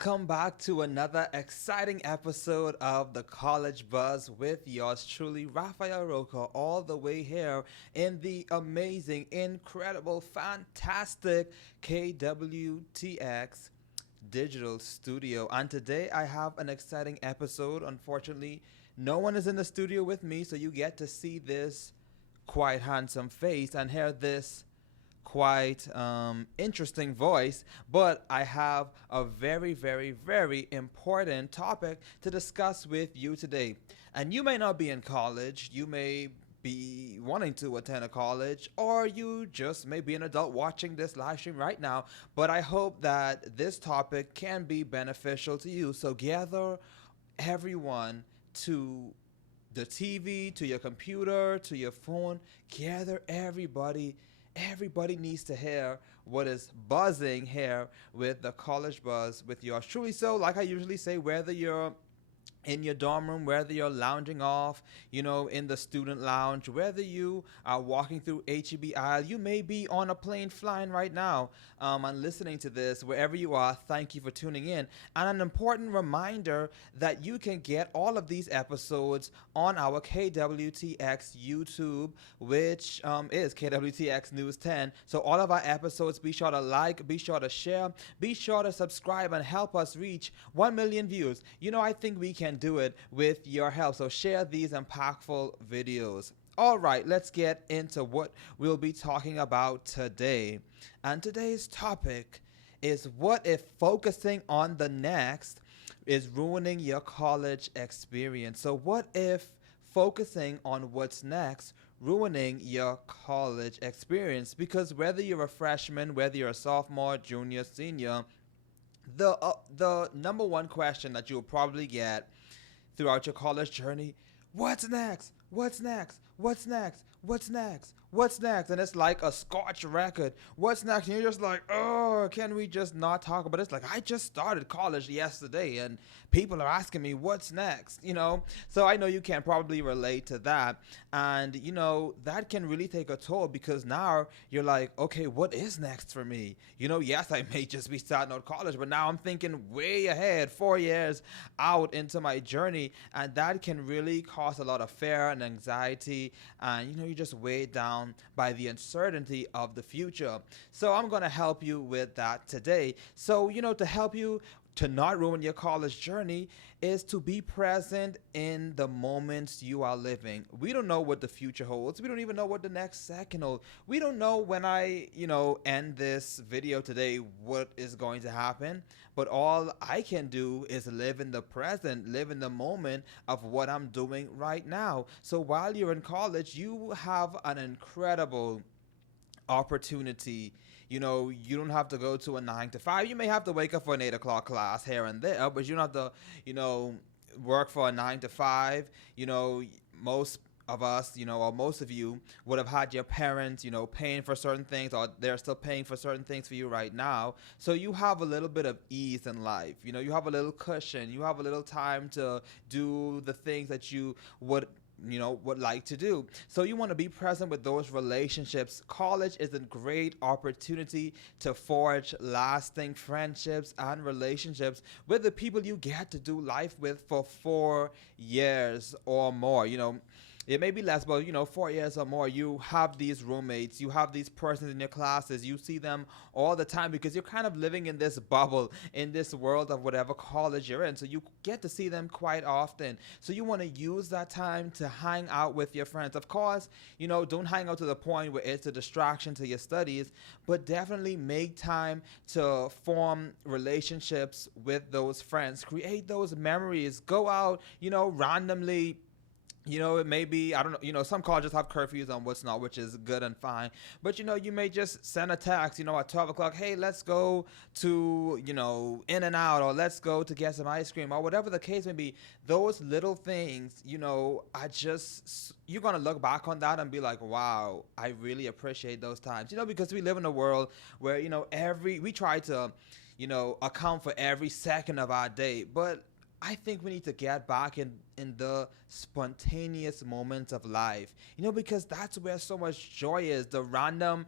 Welcome back to another exciting episode of the College Buzz with yours truly, Raphael Roca, all the way here in the amazing, incredible, fantastic KWTX digital studio. And today I have an exciting episode. Unfortunately, no one is in the studio with me, so you get to see this quite handsome face and hear this quite interesting voice, but I have a very, very, very important topic to discuss with you today. And you may not be in college, you may be wanting to attend a college, or you just may be an adult watching this live stream right now. But I hope that this topic can be beneficial to you. So gather everyone to the TV, to your computer, to your phone. Gather everybody. Everybody needs to hear what is buzzing here with the college buzz with yours truly. So, like I usually say, whether you're in your dorm room, whether you're lounging off, in the student lounge, whether you are walking through HEB aisle, you may be on a plane flying right now and listening to this, wherever you are, thank you for tuning in. And an important reminder that you can get all of these episodes on our KWTX YouTube, which is KWTX News 10. So all of our episodes, be sure to like, be sure to share, be sure to subscribe and help us reach 1 million views. I think we can do it with your help. So share these impactful videos. All right, let's get into what we'll be talking about today. And today's topic is, what if focusing on the next is ruining your college experience? So what if focusing on what's next ruining your college experience? Because whether you're a freshman, whether you're a sophomore, junior, senior, the number one question that you'll probably get throughout your college journey: what's next? What's next? What's next? What's next? What's next? And it's like a Scotch record. What's next? And you're just like, oh, can we just not talk about it? It's like, I just started college yesterday and people are asking me what's next, So I know you can probably relate to that. And, that can really take a toll, because now you're like, okay, what is next for me? Yes, I may just be starting out college, but now I'm thinking way ahead, 4 years out into my journey. And that can really cause a lot of fear and anxiety. And, you're just weighed down by the uncertainty of the future. So I'm going to help you with that today. So, to help you to not ruin your college journey is to be present in the moments you are living. We don't know what the future holds. We don't even know what the next second holds. We don't know when I, end this video today, what is going to happen. But all I can do is live in the present, live in the moment of what I'm doing right now. So while you're in college, you have an incredible opportunity. You don't have to go to a 9 to 5. You may have to wake up for an 8 o'clock class here and there, but you don't have to, work for a 9 to 5. Most of us, or most of you would have had your parents, paying for certain things, or they're still paying for certain things for you right now. So you have a little bit of ease in life. You have a little cushion. You have a little time to do the things that you would like to do. So you want to be present with those relationships. College is a great opportunity to forge lasting friendships and relationships with the people you get to do life with for 4 years or more. It may be less, but 4 years or more, you have these roommates, you have these persons in your classes, you see them all the time, because you're kind of living in this bubble, in this world of whatever college you're in. So you get to see them quite often. So you want to use that time to hang out with your friends. Of course, don't hang out to the point where it's a distraction to your studies, but definitely make time to form relationships with those friends. Create those memories. Go out, randomly. It may be, I don't know, some colleges have curfews on what's not, which is good and fine. But, you may just send a text, at 12 o'clock, hey, let's go to, In-N-Out, or let's go to get some ice cream, or whatever the case may be. Those little things, you're going to look back on that and be like, wow, I really appreciate those times. Because we live in a world where, we try to, account for every second of our day. But I think we need to get back in the spontaneous moments of life, because that's where so much joy is. The random,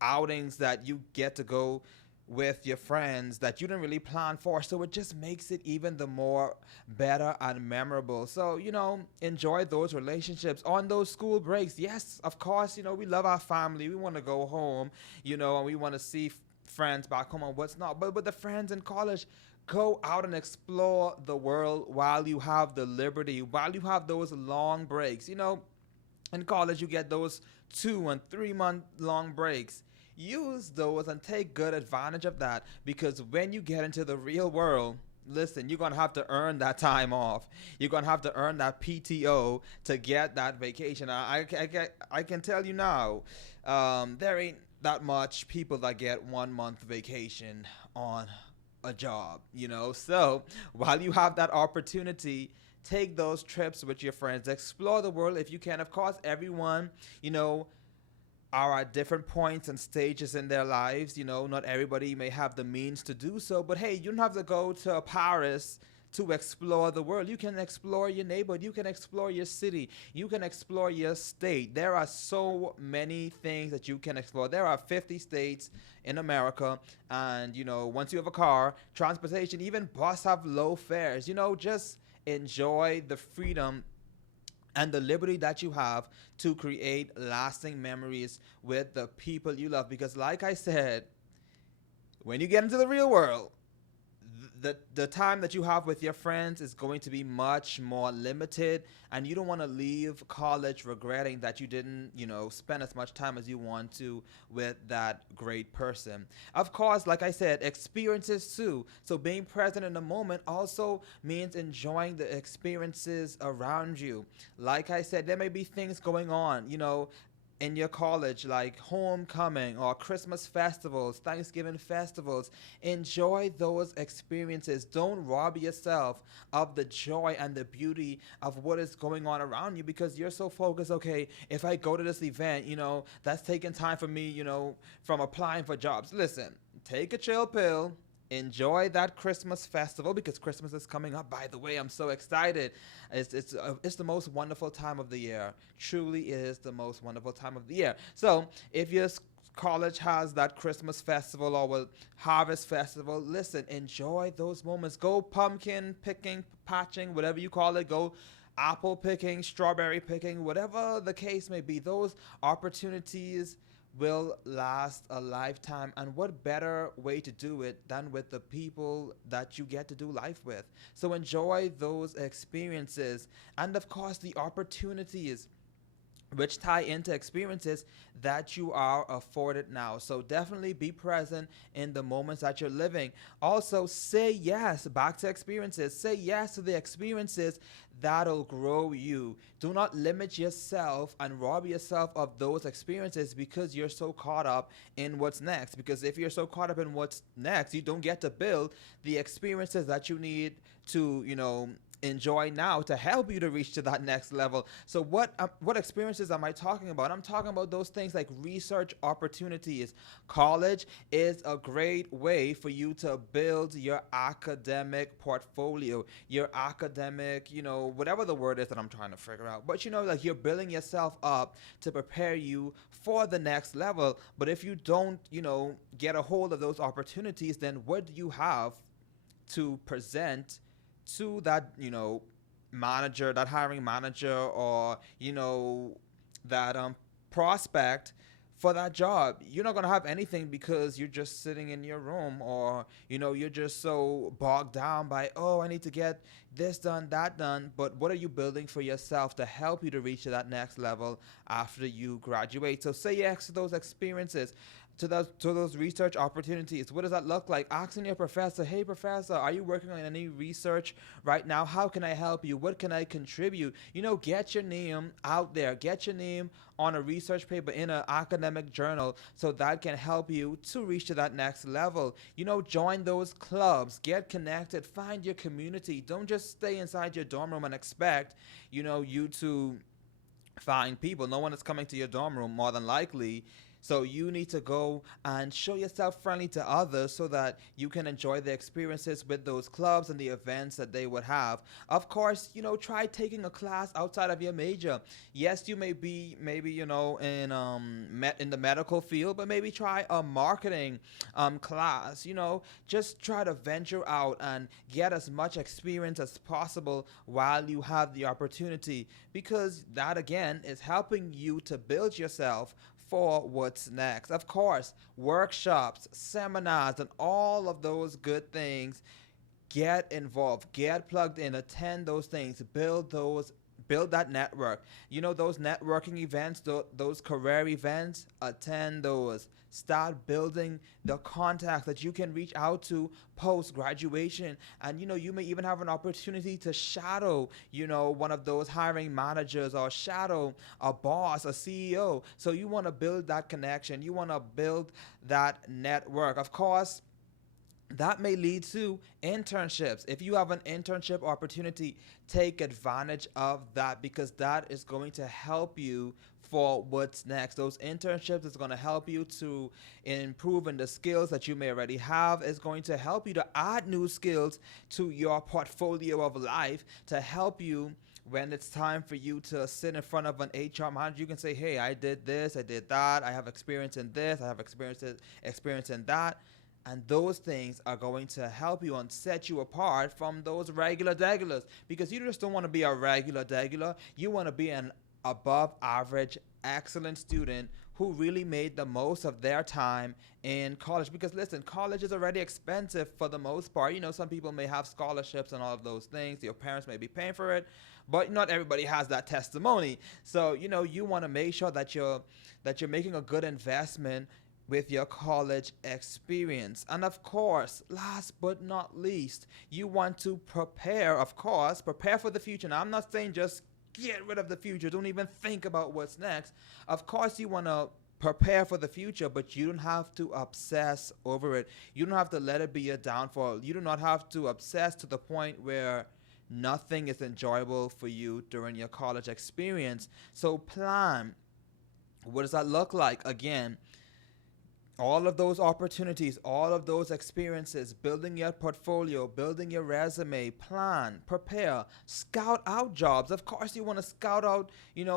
outings that you get to go with your friends that you didn't really plan for. So it just makes it even the more better and memorable. So, enjoy those relationships on those school breaks. Yes, of course, we love our family. We want to go home, and we want to see friends back home and what's not. But with the friends in college, go out and explore the world while you have the liberty, while you have those long breaks. In college, you get those 2 and 3 month long breaks. Use those and take good advantage of that, because when you get into the real world, listen, you're going to have to earn that time off. You're going to have to earn that PTO to get that vacation. I can tell you now, there ain't that much people that get 1 month vacation on a job, So while you have that opportunity, take those trips with your friends, explore the world if you can. Of course, everyone, you know, are at different points and stages in their lives. Not everybody may have the means to do so, but hey, you don't have to go to Paris to explore the world. You can explore your neighborhood, you can explore your city, you can explore your state. There are so many things that you can explore. There are 50 states in America, and once you have a car, transportation, even bus have low fares. Just enjoy the freedom and the liberty that you have to create lasting memories with the people you love. Because, like I said, when you get into the real world, the time that you have with your friends is going to be much more limited, and you don't want to leave college regretting that you didn't spend as much time as you want to with that great person. Of course, like I said, experiences too. So being present in the moment also means enjoying the experiences around you. Like I said, there may be things going on, in your college, like homecoming or Christmas festivals, Thanksgiving festivals. Enjoy those experiences. Don't rob yourself of the joy and the beauty of what is going on around you, because you're so focused. Okay, if I go to this event, that's taking time for me, from applying for jobs. Listen, take a chill pill. Enjoy that Christmas festival, because Christmas is coming up. By the way, I'm so excited. It's the most wonderful time of the year. Truly is the most wonderful time of the year. So if your college has that Christmas festival or harvest festival, listen, enjoy those moments. Go pumpkin picking, patching, whatever you call it. Go apple picking, strawberry picking, whatever the case may be. Those opportunities will last a lifetime, and what better way to do it than with the people that you get to do life with? So enjoy those experiences, and of course the opportunities which tie into experiences that you are afforded now. So definitely be present in the moments that you're living. Also, say yes, back to experiences. Say yes to the experiences that'll grow you. Do not limit yourself and rob yourself of those experiences because you're so caught up in what's next. Because if you're so caught up in what's next, you don't get to build the experiences that you need to, enjoy now to help you to reach to that next level. So what experiences am I talking about? I'm talking about those things like research opportunities. College is a great way for you to build your academic portfolio, your academic, whatever the word is that I'm trying to figure out. But like you're building yourself up to prepare you for the next level. But if you don't, get a hold of those opportunities, then what do you have to present to that manager, that hiring manager, or that prospect for that job? You're not going to have anything because you're just sitting in your room, or you're just so bogged down by, oh, I need to get this done, that done. But what are you building for yourself to help you to reach to that next level after you graduate? So say yes to those experiences, to those research opportunities. What does that look like? Asking your professor, hey professor, are you working on any research right now? How can I help you? What can I contribute? Get your name out there. Get your name on a research paper in an academic journal, so that can help you to reach to that next level. Join those clubs, get connected, find your community. Don't just stay inside your dorm room and expect, you to find people. No one is coming to your dorm room more than likely So you need to go and show yourself friendly to others so that you can enjoy the experiences with those clubs and the events that they would have. Of course, try taking a class outside of your major. Yes, you may be maybe in the medical field, but maybe try a marketing class. Just try to venture out and get as much experience as possible while you have the opportunity, because that again is helping you to build yourself for what's next. Of course, workshops, seminars, and all of those good things. Get involved, get plugged in, attend those things, build that network. Those networking events, those career events, attend those. Start building the contacts that you can reach out to post graduation. And you may even have an opportunity to shadow, one of those hiring managers, or shadow a boss, a CEO. So you want to build that connection, you want to build that network. Of course, that may lead to internships. If you have an internship opportunity, take advantage of that, because that is going to help you for what's next. Those internships is going to help you to improve in the skills that you may already have. It's going to help you to add new skills to your portfolio of life, to help you when it's time for you to sit in front of an HR manager. You can say, hey, I did this, I did that, I have experience in this, I have experience in that. And those things are going to help you and set you apart from those regular degulars, because you just don't want to be a regular degular. You want to be an above average, excellent student who really made the most of their time in college. Because listen, college is already expensive for the most part. Some people may have scholarships and all of those things. Your parents may be paying for it, but not everybody has that testimony. So, you want to make sure that you're making a good investment with your college experience. And of course, last but not least, you want to prepare for the future. Now, I'm not saying just get rid of the future, don't even think about what's next. Of course, you want to prepare for the future, but you don't have to obsess over it. You don't have to let it be a downfall. You do not have to obsess to the point where nothing is enjoyable for you during your college experience. So plan. What does that look like? Again, all of those opportunities, all of those experiences, building your portfolio, building your resume, plan, prepare, scout out jobs. Of course, you want to scout out,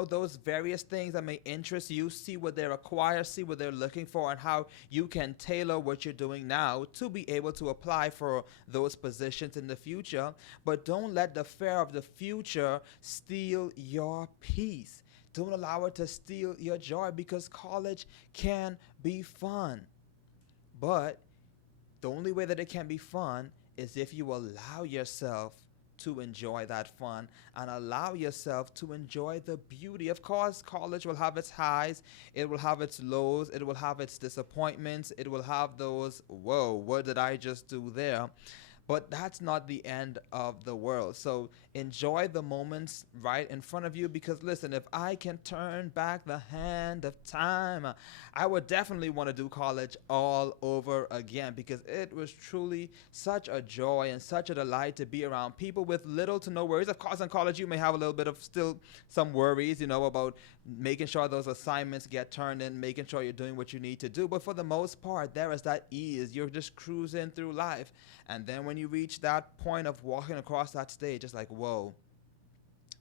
those various things that may interest you, see what they require, see what they're looking for, and how you can tailor what you're doing now to be able to apply for those positions in the future. But don't let the fear of the future steal your peace. Don't allow it to steal your joy, because college can be fun. But the only way that it can be fun is if you allow yourself to enjoy that fun and allow yourself to enjoy the beauty. Of course, college will have its highs, it will have its lows, it will have its disappointments, it will have those, whoa, what did I just do there? But that's not the end of the world. So enjoy the moments right in front of you, because listen, if I can turn back the hand of time, I would definitely want to do college all over again, because it was truly such a joy and such a delight to be around people with little to no worries. Of course, in college, you may have a little bit of still some worries, about making sure those assignments get turned in, making sure you're doing what you need to do. But for the most part, there is that ease. You're just cruising through life. And then when you reach that point of walking across that stage, it's like, whoa,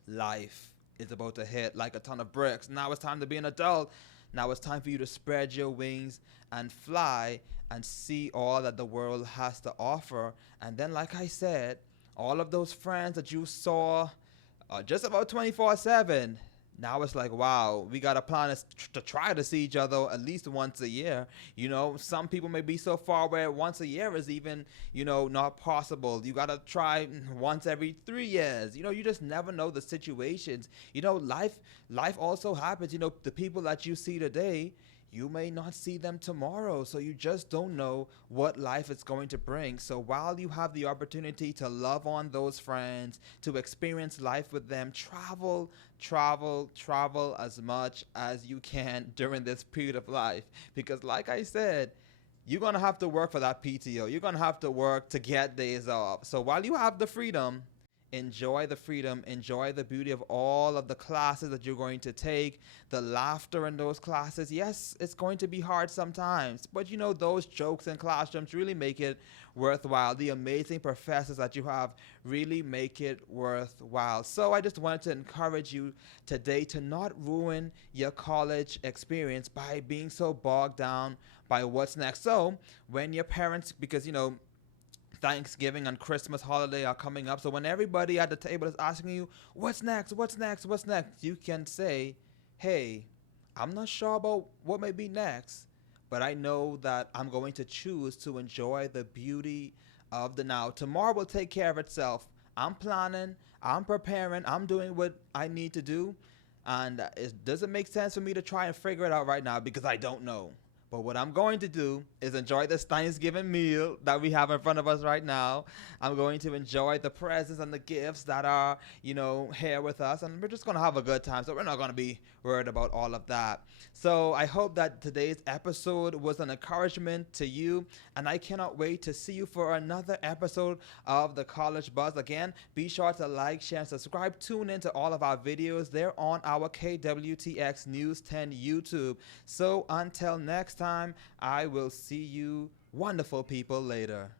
life is about to hit like a ton of bricks. Now it's time to be an adult. Now it's time for you to spread your wings and fly and see all that the world has to offer. And then, like I said, all of those friends that you saw just about 24/7, now it's like, wow, we got a plan to try to see each other at least once a year. Some people may be so far where once a year is even, not possible. You got to try once every 3 years. You just never know the situations. Life also happens. The people that you see today, you may not see them tomorrow. So you just don't know what life is going to bring. So while you have the opportunity to love on those friends, to experience life with them, travel as much as you can during this period of life. Because like I said, you're going to have to work for that PTO. You're going to have to work to get days off. So while you have the freedom, enjoy the freedom, enjoy the beauty of all of the classes that you're going to take, the laughter in those classes. Yes, it's going to be hard sometimes, but you know, those jokes in classrooms really make it worthwhile. The amazing professors that you have really make it worthwhile. So I just wanted to encourage you today to not ruin your college experience by being so bogged down by what's next. So when your parents, because you know, Thanksgiving and Christmas holiday are coming up. So when everybody at the table is asking you, what's next? What's next? What's next? You can say, hey, I'm not sure about what may be next, but I know that I'm going to choose to enjoy the beauty of the now. Tomorrow will take care of itself. I'm planning, I'm preparing, I'm doing what I need to do. And it doesn't make sense for me to try and figure it out right now because I don't know. But what I'm going to do is enjoy this Thanksgiving meal that we have in front of us right now. I'm going to enjoy the presents and the gifts that are, you know, here with us. And we're just going to have a good time. So we're not going to be worried about all of that. So I hope that today's episode was an encouragement to you. And I cannot wait to see you for another episode of The College Buzz. Again, be sure to like, share, and subscribe. Tune into all of our videos. They're on our KWTX News 10 YouTube. So until next time, I will see you wonderful people later.